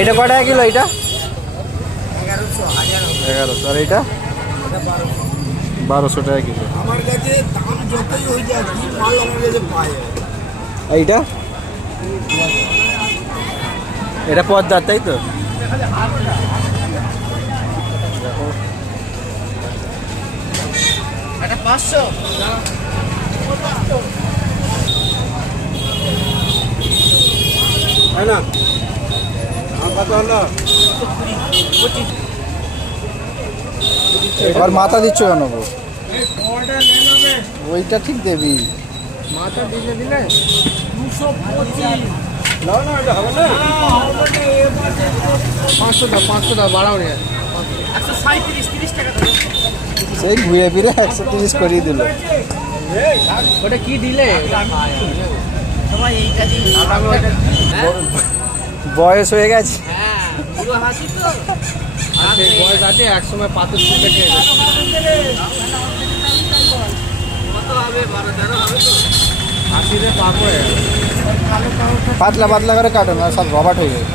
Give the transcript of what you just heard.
এটা কয় টাকা কিলো? এটা 1100। আর এটা 1200 টাকা কিলো। আমার কাছে দাম যতই হয়ে যায় কি মাল আমার কাছে পায়। এইটা এটা পদ্মার, তাই তো? এটা 500 তাই না? আমার কত হলো? এবার মাথা দিচ্ছ কেন গো? ওইটা ঠিক দেবি। মাথা দিলে 225 না না এটা হবে না। 500 দাও বাড়াও রে। 137 30 টাকা দাও। সেই ঘুরে ফিরে 130 করিয়ে দিল। ওটা কি দিলে? সবাই এইটা দিন। বয়স হয়ে গেছে। হ্যাঁ পুরো হাসি তো। আরে বয়স আছে এক সময় পাথর ছুটে খেয়ে কত হবে? 12-13 হবে তো। হাসি রে পাপড়ে পাতলা পাতলা করে কাটো না, সব রবাট হয়ে যায়।